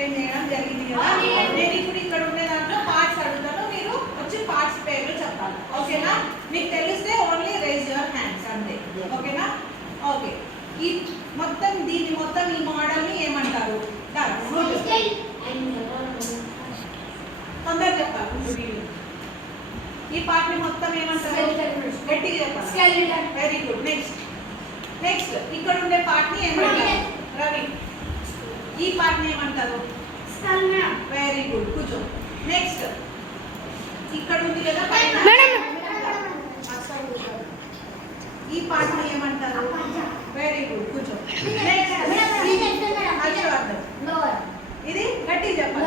Explain చేయడం జరిగింది కదా. నేను ఇప్పుడు ఇక్కడ ఉండే దాంట్లో పార్ట్స్ అడుగుతాను, మీరు వచ్చి పార్ట్స్ పేర్లు చెప్పాలి. ఓకేనా? మీకు తెలిస్తే ఓన్లీ రేజ్ యువర్ హ్యాండ్స్ అంతే. ఓకేనా? ఓకే. ఈ మొత్తం దీన్ని మొత్తం ఈ మోడల్ని ఏమంటారు? తొందరగా చెప్పాలి. ఈ పార్ట్ని మొత్తం ఏమంటారు? గట్టిగా చెప్పాలి. Very good. నెక్స్ట్ ఇక్కడ ఉండే పార్ట్ని ఏమంటారు? రవి. ఈ పార్ట్ని ఏమంటారు? Very good. కూర్చో. నెక్స్ట్ ఇక్కడ ఉంది కదా ఈ పార్ట్ని ఏమంటారు? Very good. కూర్చో. ఇది గట్టిగా చెప్పాలి.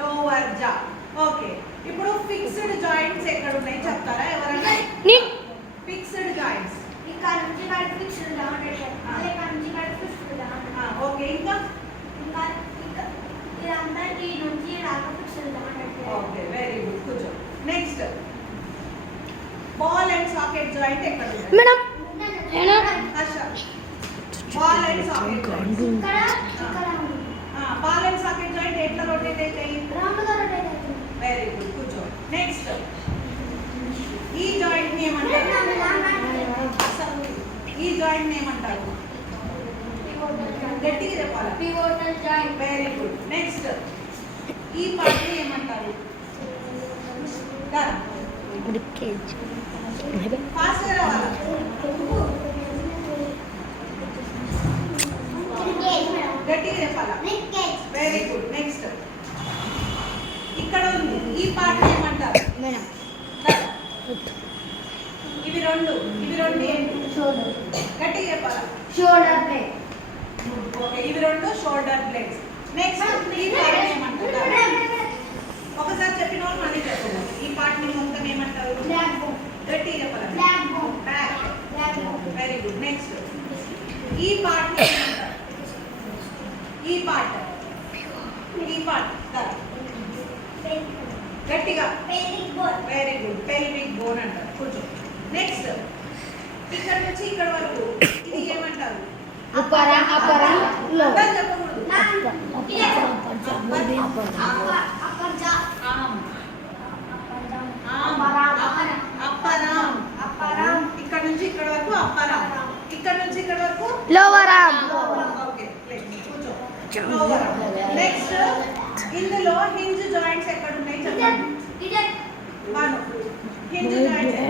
లోవర్ జా. ఓకే. ఇప్పుడు ఫిక్స్డ్ జాయింట్స్ ఎక్కడ ఉన్నాయి చెప్తారా ఎవరైనా? Fixed joints okay. ఇంకా ఓకే. Very good. కూర్చో. Next ball and socket joint ఎక్కడ ఉంది madam? Ball and socket joint ball and socket joint ఎట్లా రొటేట్ అవుతాయి? Very good. కూర్చో. నెక్స్ట్ ఈ జాయింట్ ని ఏమంటారు? ఈ జాయింట్ ని ఏమంటారు? గట్టిగా చెప్పాలి. Pivotal joint. Very good. Next ఈ పార్ట్ ని ఏమంటారు? ఫాస్ట్ గా రావాలి. గట్టిగా చెప్పాలి. Very good. నెక్స్ట్ ఇక్కడ ఉంది ఈ పార్ట్ ఏమంటారు? ఇవి రెండు ఏంటి? గట్టిగా చెప్పాలా? Shoulder blade. ఓకే. ఇవి రెండు షోల్డర్ బ్లేడ్స్. నెక్స్ట్ ఈ పార్ట్ ఏమంటారు? ఒకసారి చెప్పిన వాళ్ళు మళ్ళీ చెప్పండి. ఈ పార్ట్ ని మొత్తం ఏమంటారు? Back bone. గట్టిగా చెప్పాలా? Back bone. Back bone. Very good. Next ఈ పార్ట్ ని ఏమంటారు? ఈ పార్ట్ గట్టిగా pelvic bone. Very good. Pelvic bone అంటారు. కూర్చో. నెక్స్ట్ ఇక్కడ నుంచి ఇక్కడ వరకు ఇది ఏమంటారు? అప్పర్ ఇక్కడ నుంచి ఇక్కడ వరకు అప్పర్ ఆర్మ్, ఇక్కడ నుంచి ఇక్కడ వరకు లోవర్ ఆర్మ్. ఓకే. కూర్చో. Lower arm. నెక్స్ట్ ఇందులో హింజ్ జాయింట్స్ ఎక్కడ ఉన్నాయి చెప్పండి. Hinge joints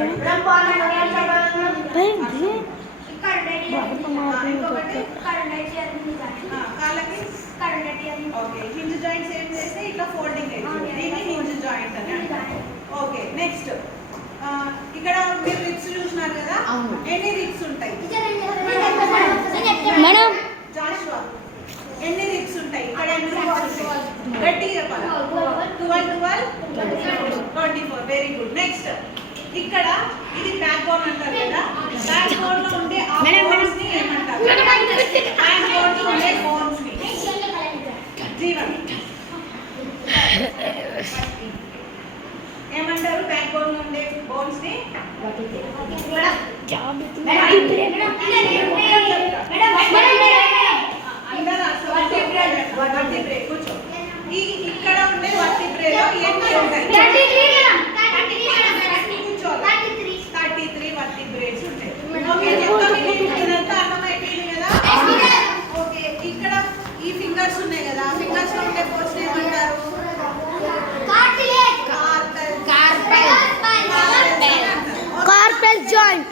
okay. Hinge joints ఏం చేస్తే ఇట్లా ఫోల్డింగ్ అవుతుంది. దీన్ని హింజ్ జాయింట్ అని అంటారు. ఓకే. నెక్స్ట్ ఇక్కడ మీరు రిప్స్ చూసినారు కదా, ఎన్ని రిప్స్ ఉంటాయి మేడం? జాషువా ఎన్ని రిప్స్ ఉంటాయి? ఇక్కడ ఎన్ని రిప్స్ ఉంటాయి? గట్టిగా చెప్పాలి. 12 24. Very good. నెక్స్ట్ ఇక్కడ ఇది బ్యాక్ బోన్ అంటారు కదా, బ్యాక్ బోన్ లో ఉండే ఆ బోన్స్ ని ఏమంటారు? బ్యాక్ బోన్ లో ఉండే బోన్స్ ని జీవన్ ఏమంటారు? బ్యాక్ బోన్ లో ఉండే బోన్స్ ని కూర్చో. ఇక్కడ ఉండే వర్టిబ్రేలో ఎన్ని ఉంటాయి? 33 వర్టిబ్రేట్స్ ఉంటాయి. ఓకే. ఇదంతా అర్థమైపోయింది కదా? ఓకే. ఇక్కడ ఈ ఫింగర్స్ ఉన్నాయి కదా, ఫింగర్స్ లో ఉండే బోన్స్ ఏమంటారు? Carpal joint.